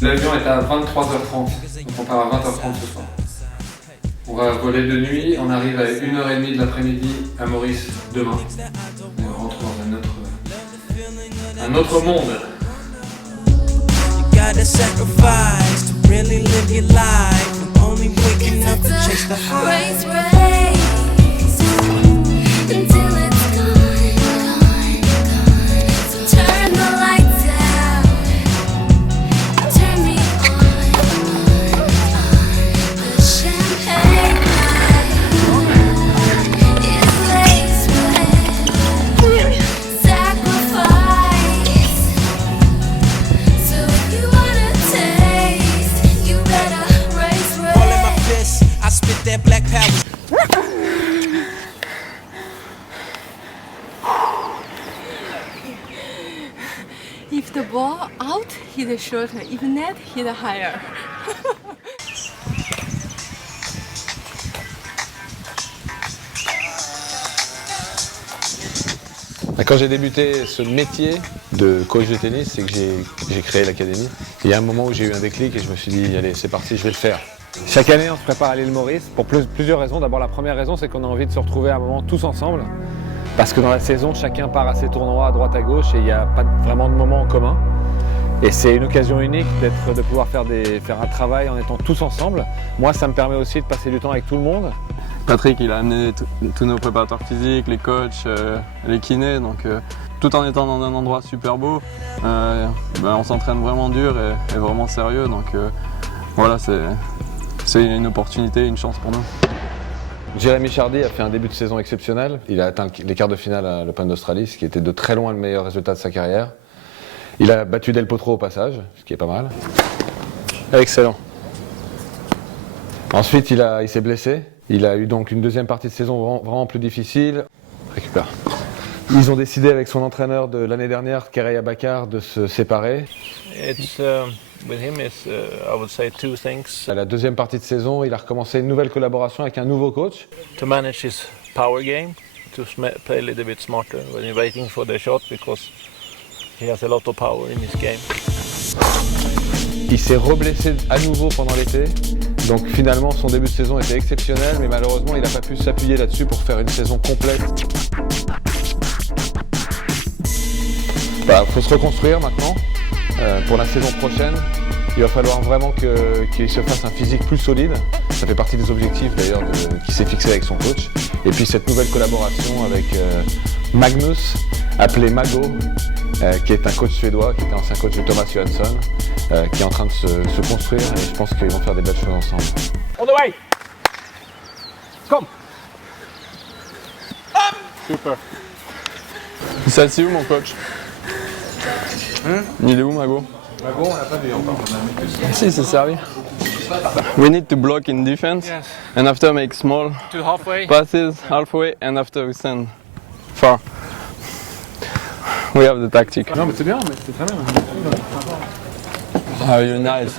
L'avion est à 23h30, donc on part à 20h30 ce soir. On va voler de nuit, on arrive à 1h30 de l'après-midi à Maurice demain. Et on rentre dans un autre monde. If the ball out, hit shorter. If net, hit higher. Quand j'ai débuté ce métier de coach de tennis, c'est que j'ai créé l'académie. Il y a un moment où j'ai eu un déclic et je me suis dit, allez, c'est parti, je vais le faire. Chaque année, on se prépare à l'île Maurice pour plusieurs raisons. D'abord, la première raison, c'est qu'on a envie de se retrouver à un moment tous ensemble. Parce que dans la saison, chacun part à ses tournois à droite à gauche et il n'y a pas vraiment de moment en commun. Et c'est une occasion unique de pouvoir faire un travail en étant tous ensemble. Moi, ça me permet aussi de passer du temps avec tout le monde. Patrick, il a amené tous nos préparateurs physiques, les coachs, les kinés, donc tout en étant dans un endroit super beau, on s'entraîne vraiment dur et vraiment sérieux, donc voilà, c'est une opportunité, une chance pour nous. Jérémy Chardy a fait un début de saison exceptionnel. Il a atteint les quarts de finale à l'Open d'Australie, ce qui était de très loin le meilleur résultat de sa carrière. Il a battu Del Potro au passage, ce qui est pas mal. Excellent. Ensuite, il s'est blessé. Il a eu donc une deuxième partie de saison vraiment plus difficile. Récupère. Ils ont décidé avec son entraîneur de l'année dernière, Kereya Bakar, de se séparer. With him is, I would say, two things. À la deuxième partie de saison, il a recommencé une nouvelle collaboration avec un nouveau coach. To manage his power game, to play a little bit smarter when you're waiting for the shot because he has a lot of power in his game. Il s'est reblessé à nouveau pendant l'été. Donc finalement, son début de saison était exceptionnel, mais malheureusement, il n'a pas pu s'appuyer là-dessus pour faire une saison complète. Faut se reconstruire maintenant. Pour la saison prochaine, il va falloir vraiment qu'il se fasse un physique plus solide. Ça fait partie des objectifs d'ailleurs qu'il s'est fixé avec son coach. Et puis cette nouvelle collaboration avec Magnus, appelé Mago, qui est un coach suédois, qui était ancien coach de Thomas Johansson, qui est en train de se construire et je pense qu'ils vont faire des belles choses ensemble. On the way! Come! Up! Super. C'est où mon coach? Il est où Mago? Mago, on l'a pas vu encore. Si, c'est servi. We need to block in defense, Yes. and after make small To halfway. passes halfway, and after we send far. We have the tactic. Non mais c'est bien, mais c'est très bien. Ah, you're nice.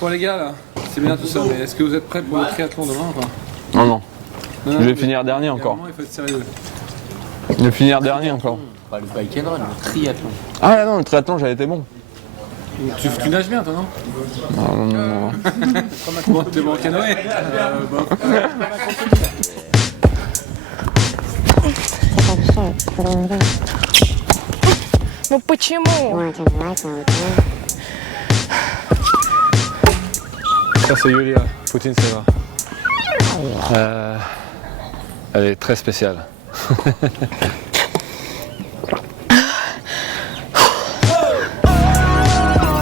Bon les gars là, c'est bien tout ça, mais est-ce que vous êtes prêts pour le triathlon demain ou pas? Non, non. Non, Je vais mais finir dernier encore. vraiment, il faut être sérieux. Je vais finir dernier encore. Pas le bike and run, le triathlon. Ah non, le triathlon, j'avais été bon. Tu nages bien toi non? Non, non, non. Bon, t'es bon en canoë. Bon. Ну почему? Ça c'est Yulia Putintseva. Elle est très spéciale.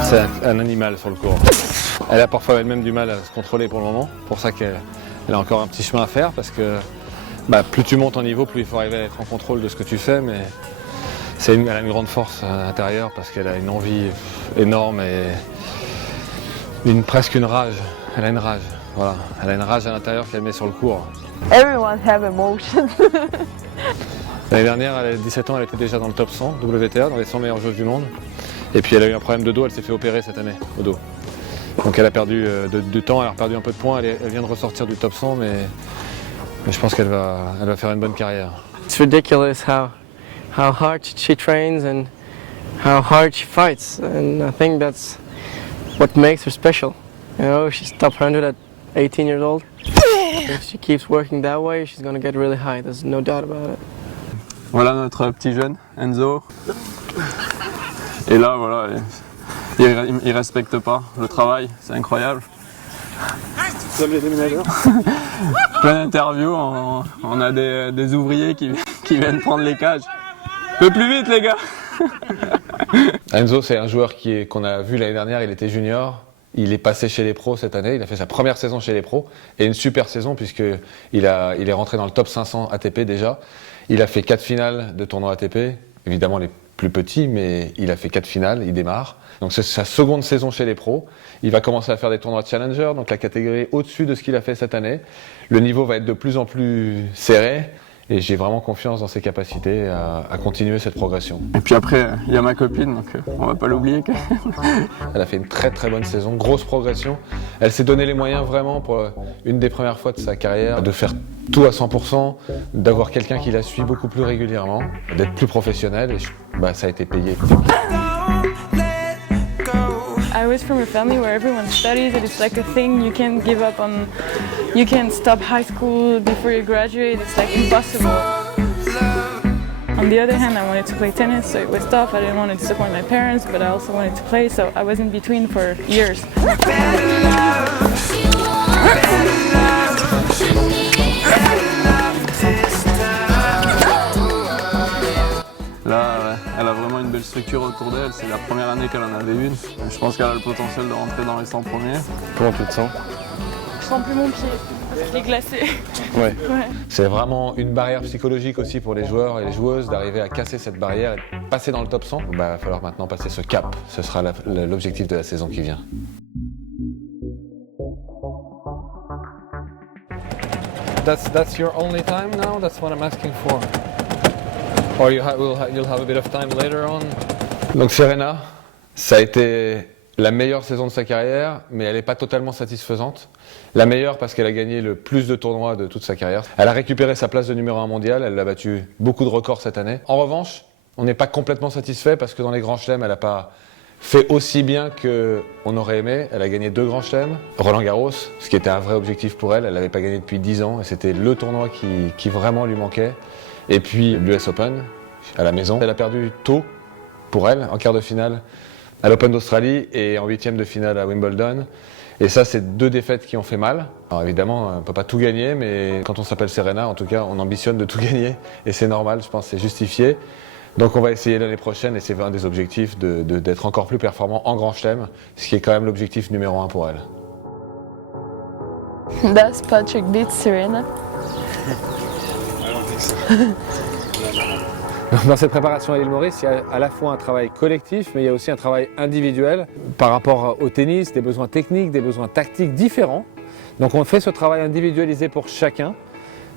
C'est un animal sur le court. Elle a parfois elle-même du mal à se contrôler pour le moment. C'est pour ça qu'elle a encore un petit chemin à faire parce que plus tu montes en niveau, plus il faut arriver à être en contrôle de ce que tu fais. Mais elle a une grande force intérieure parce qu'elle a une envie énorme et presque une rage. Elle a une rage. Voilà. Elle a une rage à l'intérieur qu'elle met sur le court. Everyone have emotion. L'année dernière, elle a 17 ans, elle était déjà dans le top 100 WTA, dans les 100 meilleures joueuses du monde. Et puis elle a eu un problème de dos, elle s'est fait opérer cette année au dos. Donc elle a perdu de temps, elle a perdu un peu de points, elle vient de ressortir du top 100, mais je pense qu'elle va faire une bonne carrière. It's ridiculous how hard she trains and how hard she fights, and I think that's what makes her special. You know, she's top 100 at 18 years old. If she keeps working that way, she's gonna get really high. There's no doubt about it. Voilà notre petit jeune, Enzo. Et là, voilà, il respecte pas le travail, c'est incroyable. Comme les déménageurs. Plein d'interviews, on a des ouvriers qui viennent prendre les cages. Un peu plus vite les gars. Enzo, c'est un joueur qu'on a vu l'année dernière, il était junior. Il est passé chez les pros cette année, il a fait sa première saison chez les pros et une super saison puisqu'il est rentré dans le top 500 ATP déjà. Il a fait 4 finales de tournois ATP, évidemment les plus petits, mais il a fait 4 finales, il démarre. Donc c'est sa seconde saison chez les pros. Il va commencer à faire des tournois de Challenger, donc la catégorie au-dessus de ce qu'il a fait cette année. Le niveau va être de plus en plus serré. Et j'ai vraiment confiance dans ses capacités à continuer cette progression. Et puis après, il y a ma copine, donc on va pas l'oublier. Elle a fait une très très bonne saison, grosse progression. Elle s'est donné les moyens vraiment pour une des premières fois de sa carrière de faire tout à 100%, d'avoir quelqu'un qui la suit beaucoup plus régulièrement, d'être plus professionnel et ça a été payé. I was from a family where everyone studies and it's like a thing you can't give up on. You can't stop high school before you graduate, it's like impossible. On the other hand, I wanted to play tennis, so it was tough. I didn't want to disappoint my parents, but I also wanted to play, so I was in between for years. Là, elle a vraiment une belle structure autour d'elle. C'est la première année qu'elle en avait une. Je pense qu'elle a le potentiel de rentrer dans les 100 premiers. Comment tu te sens? Je sens plus mon pied, parce qu'il est glacé. Ouais. C'est vraiment une barrière psychologique aussi pour les joueurs et les joueuses d'arriver à casser cette barrière et de passer dans le top 100. Il va falloir maintenant passer ce cap. Ce sera l'objectif de la saison qui vient. That's your only time now? That's what I'm asking for. Or you'll have a bit of time later on. Donc Serena, ça a été la meilleure saison de sa carrière, mais elle n'est pas totalement satisfaisante. La meilleure parce qu'elle a gagné le plus de tournois de toute sa carrière. Elle a récupéré sa place de numéro 1 mondial, elle a battu beaucoup de records cette année. En revanche, on n'est pas complètement satisfait parce que dans les grands chelems, elle n'a pas fait aussi bien qu'on aurait aimé. Elle a gagné 2 grands chelems. Roland Garros, ce qui était un vrai objectif pour elle, elle n'avait pas gagné depuis 10 ans et c'était le tournoi qui vraiment lui manquait. Et puis l'US Open, à la maison. Elle a perdu tôt pour elle, en quart de finale à l'Open d'Australie et en 8e de finale à Wimbledon. Et ça, c'est 2 défaites qui ont fait mal. Alors évidemment, on ne peut pas tout gagner, mais quand on s'appelle Serena, en tout cas, on ambitionne de tout gagner. Et c'est normal, je pense, c'est justifié. Donc on va essayer l'année prochaine, et c'est un des objectifs, d'être encore plus performant en Grand Chelem, ce qui est quand même l'objectif numéro 1 pour elle. Does Patrick beat Serena? Dans cette préparation à l'île Maurice, il y a à la fois un travail collectif, mais il y a aussi un travail individuel par rapport au tennis, des besoins techniques, des besoins tactiques différents. Donc on fait ce travail individualisé pour chacun,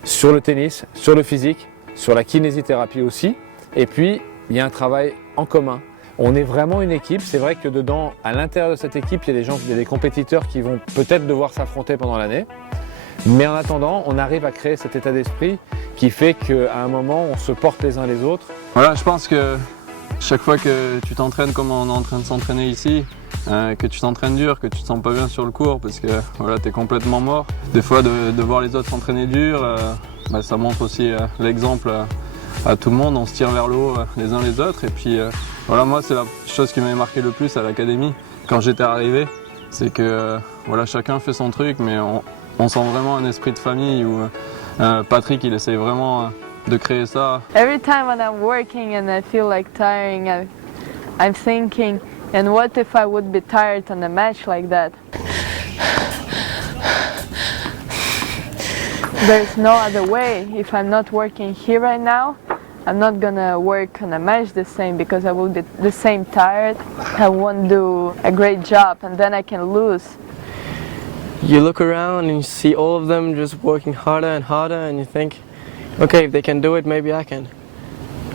sur le tennis, sur le physique, sur la kinésithérapie aussi. Et puis, il y a un travail en commun. On est vraiment une équipe. C'est vrai que dedans, à l'intérieur de cette équipe, il y a des compétiteurs qui vont peut-être devoir s'affronter pendant l'année. Mais en attendant, on arrive à créer cet état d'esprit qui fait qu'à un moment, on se porte les uns les autres. Voilà, je pense que chaque fois que tu t'entraînes comme on est en train de s'entraîner ici, que tu t'entraînes dur, que tu te sens pas bien sur le court parce que voilà, tu es complètement mort. Des fois, de voir les autres s'entraîner dur, ça montre aussi l'exemple à tout le monde. On se tire vers le haut les uns les autres. Et puis voilà, moi, c'est la chose qui m'avait marqué le plus à l'académie quand j'étais arrivé. C'est que voilà, chacun fait son truc, mais on sent vraiment un esprit de famille où Patrick, il essaye vraiment de créer ça. Every time when I'm working and I feel like tiring, I'm thinking, and what if I would be tired on a match like that? There's no other way. If I'm not working here right now, I'm not gonna work on a match the same because I will be the same tired. I won't do a great job and then I can lose. You look around and you see all of them just working harder and harder and you think, okay, if they can do it, maybe I can.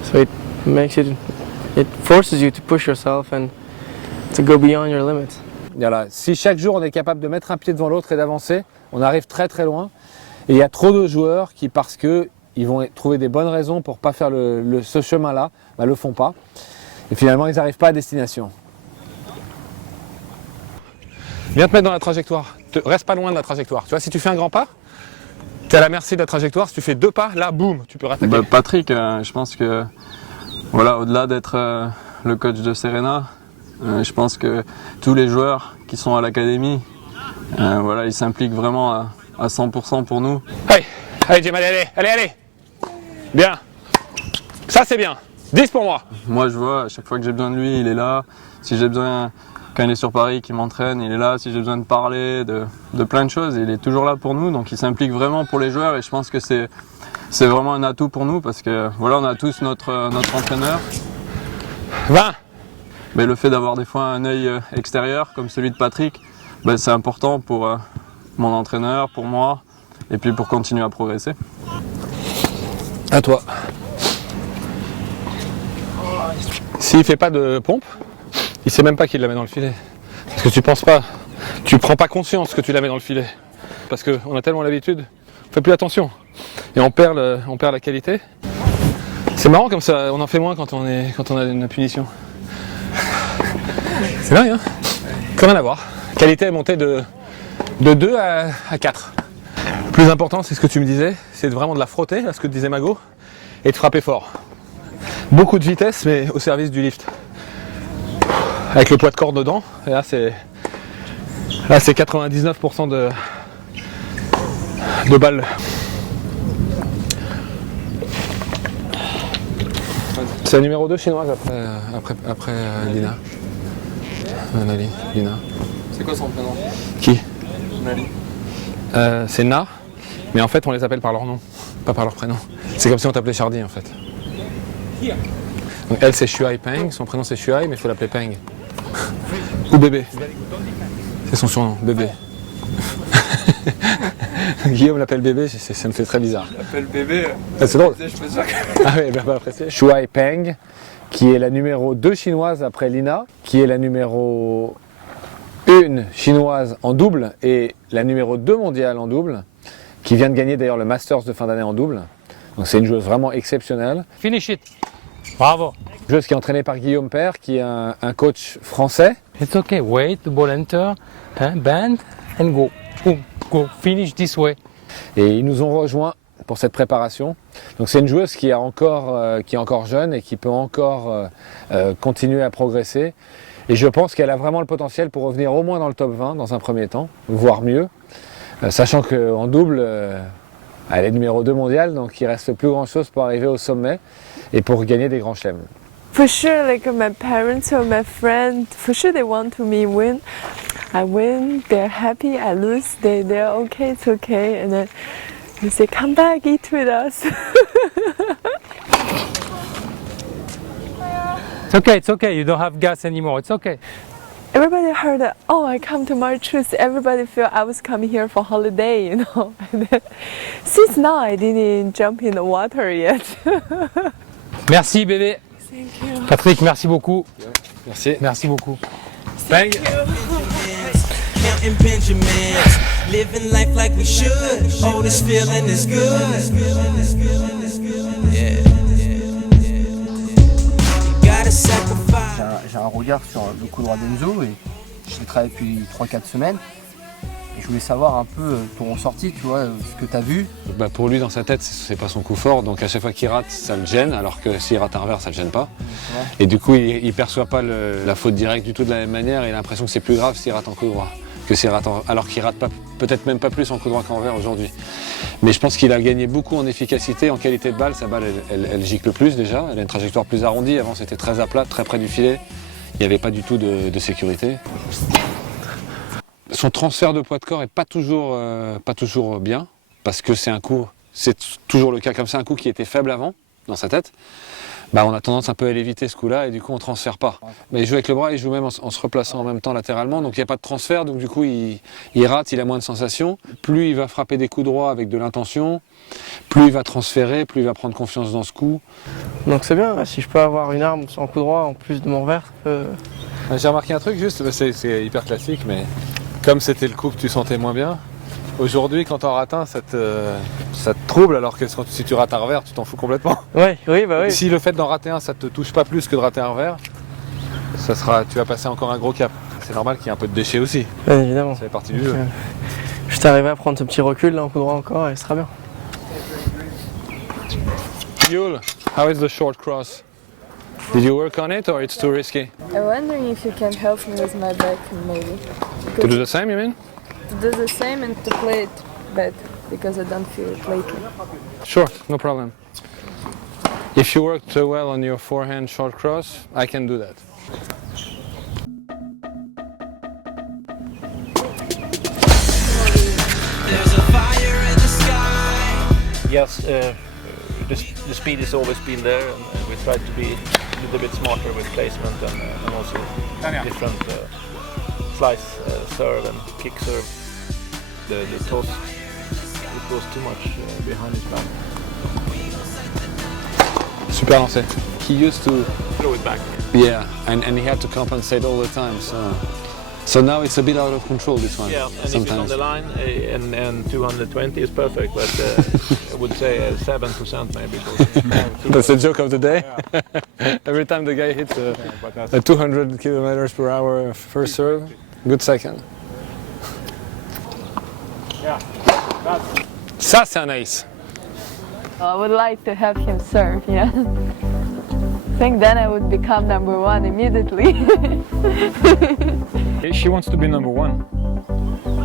So it forces you to push yourself and to go beyond your limits. Voilà. Si chaque jour on est capable de mettre un pied devant l'autre et d'avancer, on arrive très très loin. Et il y a trop de joueurs qui, parce qu'ils vont trouver des bonnes raisons pour ne pas faire ce chemin-là, le font pas. Et finalement, ils n'arrivent pas à destination. Viens te mettre dans la trajectoire. Reste pas loin de la trajectoire. Tu vois, si tu fais un grand pas, tu es à la merci de la trajectoire. Si tu fais 2 pas, là, boum, tu peux rattaquer. Patrick, je pense que voilà, au-delà d'être le coach de Serena, je pense que tous les joueurs qui sont à l'académie, voilà, ils s'impliquent vraiment à 100% pour nous. Allez, Jim, allez. Bien. Ça, c'est bien. 10 pour moi. Moi, je vois, à chaque fois que j'ai besoin de lui, il est là. Si j'ai besoin, quand il est sur Paris, qu'il m'entraîne, il est là. Si j'ai besoin de parler de plein de choses, il est toujours là pour nous. Donc, il s'implique vraiment pour les joueurs et je pense que c'est vraiment un atout pour nous parce que voilà, on a tous notre entraîneur. 20. Mais le fait d'avoir des fois un œil extérieur comme celui de Patrick, c'est important pour mon entraîneur, pour moi et puis pour continuer à progresser. À toi. S'il fait pas de pompe, il sait même pas qu'il la met dans le filet. Parce que tu penses pas, tu prends pas conscience que tu la mets dans le filet. Parce qu'on a tellement l'habitude, on fait plus attention. Et on perd la qualité. C'est marrant comme ça, on en fait moins quand on a une punition. C'est dingue, hein? Comme rien à voir. Qualité est montée de 2 à 4. Le plus important, c'est ce que tu me disais, c'est vraiment de la frotter, là, ce que disait Mago, et de frapper fort. Beaucoup de vitesse, mais au service du lift. Avec le poids de corps dedans, et là c'est 99% de balles. C'est la numéro 2 chinoise après Lina. Nali, Lina. C'est quoi son prénom? Qui? Nali. C'est Na, mais en fait on les appelle par leur nom, pas par leur prénom. C'est comme si on t'appelait Chardy en fait. Donc elle c'est Shuai Peng, son prénom c'est Shuai, mais il faut l'appeler Peng. Ou bébé. C'est son surnom, bébé. Guillaume l'appelle bébé, ça me fait très bizarre. Il l'appelle bébé. Ah, c'est drôle. Je suis sûr que... Ah oui, pas apprécié. Shuai Peng, qui est la numéro 2 chinoise après Lina, qui est la numéro 1 chinoise en double et la numéro 2 mondiale en double, qui vient de gagner d'ailleurs le Masters de fin d'année en double. Donc c'est une joueuse vraiment exceptionnelle. Finish it. Bravo. Une joueuse qui est entraînée par Guillaume Père, qui est un coach français. It's okay. Wait, the ball enter, bend and go. Boom, go. Finish this way. Et ils nous ont rejoints pour cette préparation. Donc c'est une joueuse qui est encore jeune et qui peut encore continuer à progresser. Et je pense qu'elle a vraiment le potentiel pour revenir au moins dans le top 20 dans un premier temps, voire mieux. Sachant qu'en double, elle est numéro 2 mondiale, donc il reste plus grand chose pour arriver au sommet et pour gagner des grands chelems. For sure, like my parents or my friends, for sure they want to me win. I win, they're happy. I lose, they're okay, it's okay. And then they say, come back, eat with us. It's okay. You don't have gas anymore. It's okay. Everybody heard that, oh, I come to Mauritius. Everybody felt I was coming here for holiday, you know. And then, since now, I didn't jump in the water yet. Merci bébé. Thank you. Patrick, merci beaucoup. Merci. Merci beaucoup. Bang. Counting Benjamins, living life like we should. Oh, this feeling is good. Yeah. Gotta sacrifice. J'ai un regard sur le coup droit d'Enzo et je l'ai travaillé depuis 3-4 semaines. Et je voulais savoir un peu ton ressenti, tu vois, ce que tu as vu. Pour lui, dans sa tête, c'est pas son coup fort, donc à chaque fois qu'il rate, ça le gêne, alors que s'il rate un revers, ça le gêne pas. Ouais. Et du coup, il perçoit pas la faute directe du tout de la même manière, et il a l'impression que c'est plus grave s'il rate en coup droit, alors qu'il rate peut-être même pas plus en coup droit qu'en revers aujourd'hui. Mais je pense qu'il a gagné beaucoup en efficacité, en qualité de balle. Sa balle, elle gicle plus déjà, elle a une trajectoire plus arrondie. Avant, c'était très à plat, très près du filet. Il n'y avait pas du tout de sécurité. Son transfert de poids de corps est pas toujours bien, parce que c'est toujours le cas comme c'est un coup qui était faible avant, dans sa tête. On a tendance un peu à l'éviter ce coup-là et du coup on ne transfère pas. Mais il joue avec le bras, il joue même en se replaçant en même temps latéralement, donc il n'y a pas de transfert, donc du coup il rate, il a moins de sensations. Plus il va frapper des coups droits avec de l'intention, plus il va transférer, plus il va prendre confiance dans ce coup. Donc c'est bien, si je peux avoir une arme en coup droit en plus de mon revers. J'ai remarqué un truc juste, c'est hyper classique, mais comme c'était le coup que tu sentais moins bien, aujourd'hui, quand tu en rates un, ça te trouble, alors que si tu rates un revers, tu t'en fous complètement. Oui. Si le fait d'en rater un, ça te touche pas plus que de rater un revers, tu vas passer encore un gros cap. C'est normal qu'il y ait un peu de déchets aussi. Bien évidemment. Ça fait partie du jeu. Juste arriver à prendre ce petit recul là en coup droit encore et ce sera bien. Yul, how is the short cross? Did you work on it or it's too risky? I'm wondering if you can help me with my back, maybe. To do the same, you mean? To do the same and to play it better, because I don't feel it lately. Sure, no problem. If you worked well on your forehand short cross, I can do that. There's a fire in the sky. Yes, the speed has always been there, and we try to be a little bit smarter with placement and also different slice, serve and kick serve. The toss, it was too much behind his back. Super lancé. He used to throw it back. Yeah, and he had to compensate all the time. So now it's a bit out of control, this one. Yeah, and sometimes. if it's on the line and 220 is perfect, but I would say 7% maybe. That's the joke of the day. Yeah. Every time the guy hits a 200 kilometers per hour first serve, good second. Yeah, Ça, c'est un ace. I would like to have him serve, yeah. I think then I would become number one immediately. She wants to be number one.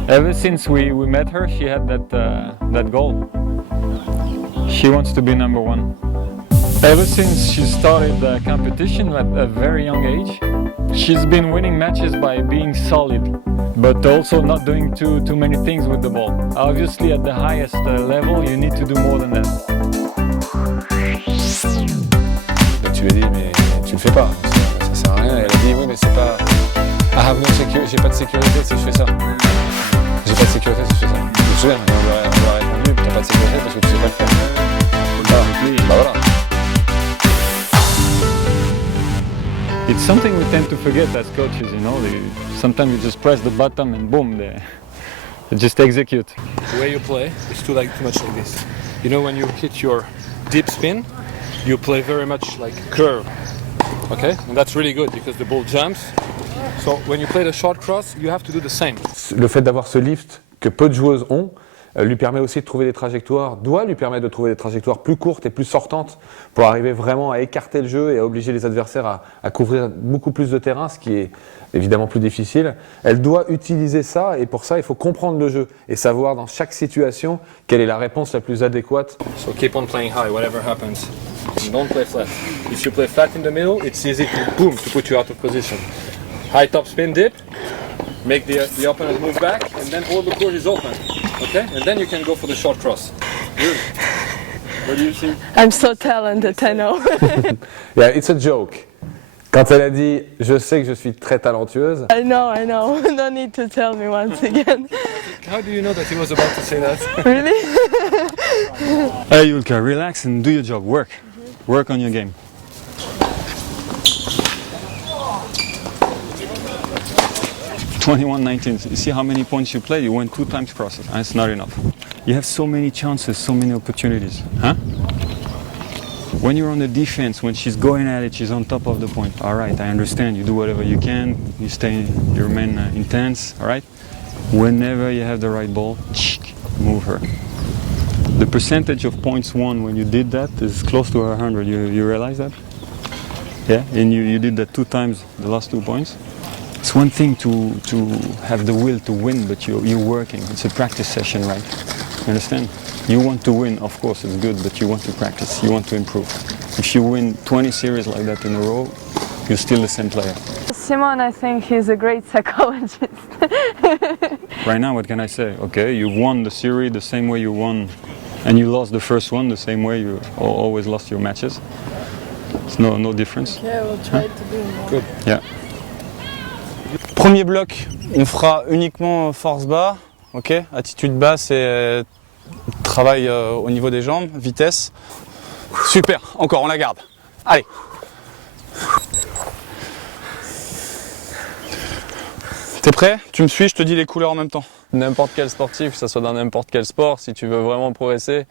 Ever since we met her, she had that goal. She wants to be number one. Ever since she started the competition at a very young age, she's been winning matches by being solid, but also not doing too many things with the ball. Obviously, at the highest level, you need to do more than that. Tu lui as dit, mais tu le fais pas, ça sert à rien. Elle a dit, oui, mais c'est pas. I have no security, j'ai pas de sécurité si je fais ça. J'ai pas de sécurité si je fais ça. Je me souviens, on lui a répondu, t'as pas de sécurité parce que tu sais pas le faire. Bah voilà. It's something we tend to forget as coaches, you know. Sometimes you just press the button and boom, they just execute. The way you play is too much like this. You know, when you hit your deep spin, you play very much like curve. Okay? And that's really good because the ball jumps. So when you play the short cross, you have to do the same. Le fait d'avoir ce lift que peu de joueuses ont lui permet aussi de trouver des trajectoires, doit lui permettre de trouver des trajectoires plus courtes et plus sortantes pour arriver vraiment à écarter le jeu et à obliger les adversaires à couvrir beaucoup plus de terrain, ce qui est évidemment plus difficile. Elle doit utiliser ça et pour ça il faut comprendre le jeu et savoir dans chaque situation quelle est la réponse la plus adéquate. So keep on playing high, whatever happens. And don't play flat. If you play flat in the middle, it's easy to put you out of position. High top spin dip, make the opponent move back, and then all the court is open. Okay? And then you can go for the short cross. Good. What do you think? I'm so talented, I know. Yeah, it's a joke. Quand elle a dit « Je sais que je suis très talentueuse », I know. No need to tell me once again. How do you know that he was about to say that? Really? Hey Julka, relax and do your job. Work on your game. $21-19. You see how many points you played? You went 2 times crosses. That's not enough. You have so many chances, so many opportunities. Huh? When you're on the defense, when she's going at it, she's on top of the point. All right, I understand. You do whatever you can. You remain intense. All right. Whenever you have the right ball, move her. The percentage of points won when you did that is close to 100. You realize that? Yeah, and you did that 2 times, the last 2 points. It's one thing to have the will to win, but you're working. It's a practice session, right? You understand? You want to win, of course, it's good, but you want to practice. You want to improve. If you win 20 series like that in a row, you're still the same player. Simon, I think he's a great psychologist. Right now, what can I say? Okay, you won the series the same way you won, and you lost the first one the same way you always lost your matches. It's no difference. Okay, we'll try to do more. Good. Yeah. Premier bloc, on fera uniquement force bas, ok, attitude basse et travail au niveau des jambes, vitesse. Super, encore, on la garde. Allez. T'es prêt? Tu me suis, je te dis les couleurs en même temps. N'importe quel sportif, que ce soit dans n'importe quel sport, si tu veux vraiment progresser,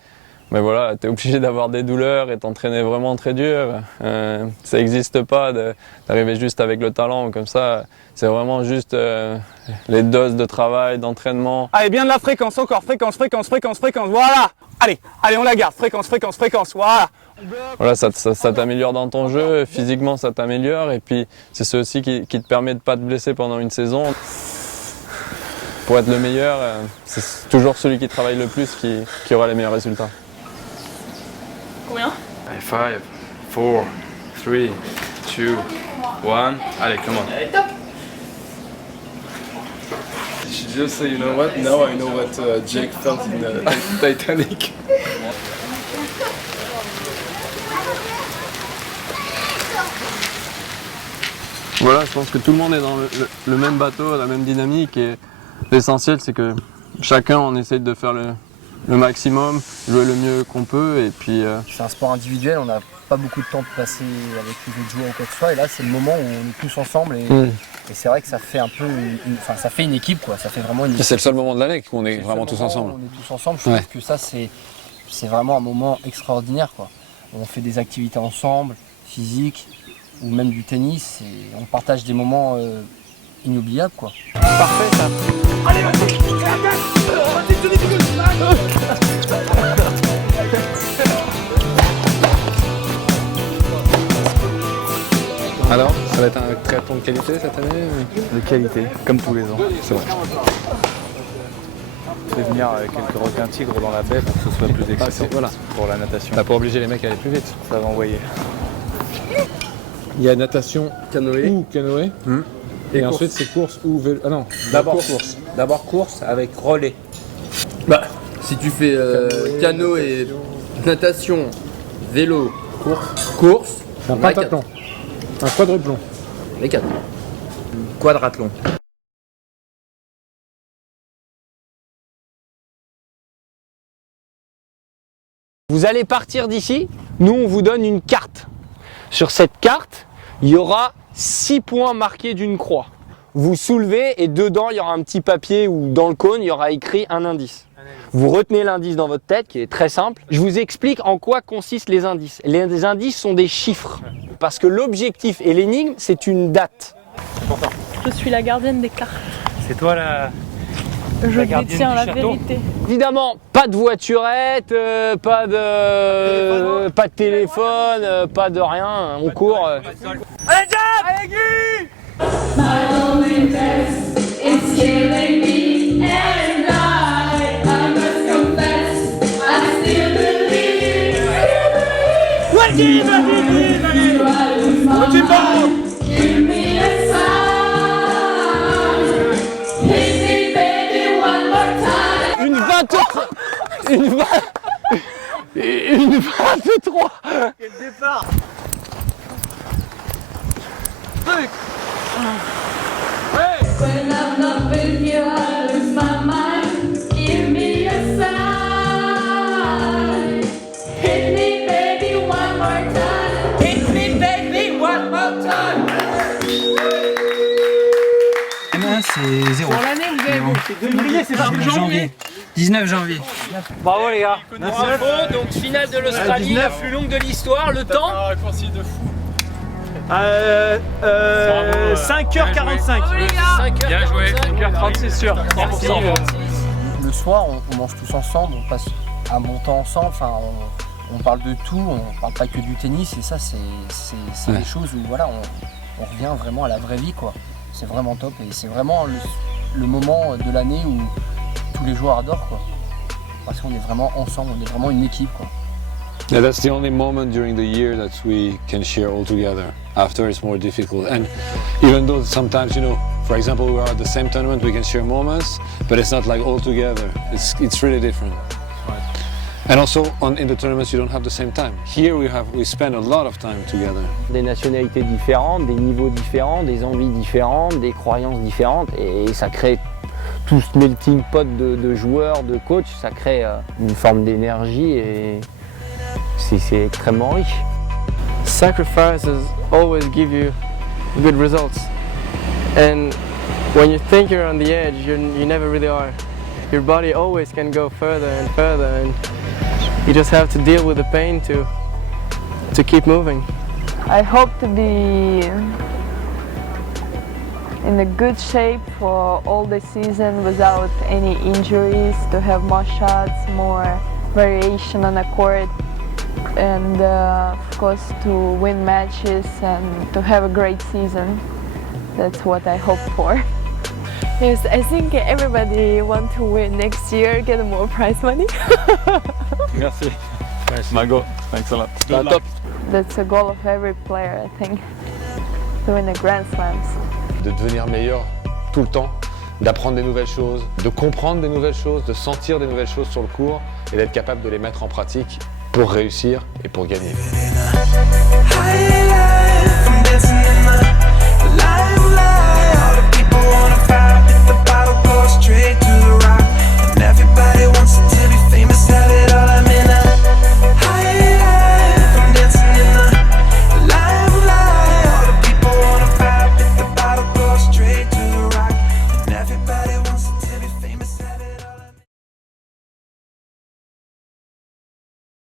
Mais voilà, tu es obligé d'avoir des douleurs et t'entraîner vraiment très dur. Ça n'existe pas d'arriver juste avec le talent comme ça. C'est vraiment juste les doses de travail, d'entraînement. Allez, bien de la fréquence, encore, fréquence, voilà. Allez, on la garde, fréquence, voilà. Voilà, ça t'améliore dans ton jeu, physiquement ça t'améliore et puis c'est ce aussi qui te permet de ne pas te blesser pendant une saison. Pour être le meilleur, c'est toujours celui qui travaille le plus qui aura les meilleurs résultats. Combien? 5, 4, 3, 2, 1. Allez, come on. Allez, top! You should just say, you know what? Now I know what Jake felt in Titanic. Voilà, je pense que tout le monde est dans le même bateau, la même dynamique et l'essentiel c'est que chacun on essaye de faire le maximum, jouer le mieux qu'on peut et puis... C'est un sport individuel, on n'a pas beaucoup de temps de passer avec les autres joueurs ou quoi que ce soit et là c'est le moment où on est tous ensemble et c'est vrai que ça fait un peu ça fait une équipe quoi, ça fait vraiment une équipe. C'est le seul moment de l'année où on est vraiment tous ensemble. On est tous ensemble, je trouve que ça c'est vraiment un moment extraordinaire quoi. On fait des activités ensemble, physiques ou même du tennis et on partage des moments inoubliables quoi. Parfait ça. Allez, Alors, ça va être un triathlon de qualité cette année? De qualité, comme tous les ans. C'est vrai. Je vais venir avec quelques requins-tigres dans la baie pour que ce soit plus excitant voilà. pour la natation. T'as pas obligé les mecs à aller plus vite. Ça va envoyer. Il y a natation canoë ou canoë. Et ensuite c'est course ou vélo. Ah non, d'abord course. D'abord course avec relais. Bah, si tu fais canoë, natation, vélo, course, un pentathlon. Un quadrupplon. Les 4. Quadrathlon. Vous allez partir d'ici, nous on vous donne une carte. Sur cette carte, il y aura 6 points marqués d'une croix. Vous soulevez et dedans il y aura un petit papier ou dans le cône il y aura écrit un indice. Vous retenez l'indice dans votre tête qui est très simple. Je vous explique en quoi consistent les indices. Les indices sont des chiffres. Parce que l'objectif et l'énigme, c'est une date. Je suis la gardienne des cartes. C'est toi la détiens la vérité. Évidemment, pas de voiturette, pas de téléphone, pas de rien. On court. Allez, jump! Allez, Guy! My loneliness is killing me and I must confess, I still believe. Ouais, Guy, vas-y! Give me a sign. Hit me, baby, one more time. Une 23. Quel départ! When I'm not with you, I lose my mind. Give me a sign. Hit me, baby, one more time. Hit me, baby, one more time. C'est 0. Pour l'année, vous avez vu. Février, c'est parti. Janvier. 19 janvier. Bravo les gars. Bravo, donc finale de l'Australie, la plus longue de l'histoire. Le temps Un raccourci de fou. 5h45. Bien joué. 5h36 sûr. 100%. Le soir, on mange tous ensemble, on passe un bon temps ensemble, enfin, on parle de tout, on parle pas que du tennis et ça c'est des choses où voilà, on revient vraiment à la vraie vie quoi. C'est vraiment top et c'est vraiment le moment de l'année où tous les joueurs adorent quoi. Parce qu'on est vraiment ensemble, on est vraiment une équipe quoi. Yeah, that's the only moment during the year that we can share all together. After it's more difficult, and even though sometimes, you know, for example, we are at the same tournament, we can share moments, but it's not like all together. It's really different. And also, in the tournaments, you don't have the same time. Here, we spend a lot of time together. Des nationalités différentes, des niveaux différents, des envies différentes, des croyances différentes, et ça crée tout ce melting pot de joueurs, de coachs, ça crée une forme d'énergie et c'est extrêmement riche. Sacrifices always give you good results, and when you think you're on the edge, you never really are. Your body always can go further and further, and You just have to deal with the pain to keep moving. I hope to be in a good shape for all the season without any injuries, to have more shots, more variation on the court, and of course to win matches and to have a great season. That's what I hope for. Yes, I think everybody wants to win next year, get more prize money. Merci. Margot, thanks a lot. Top. That's a goal of every player, I think, to win the Grand Slams. De devenir meilleur tout le temps, d'apprendre des nouvelles choses, de comprendre des nouvelles choses, de sentir des nouvelles choses sur le court et d'être capable de les mettre en pratique pour réussir et pour gagner.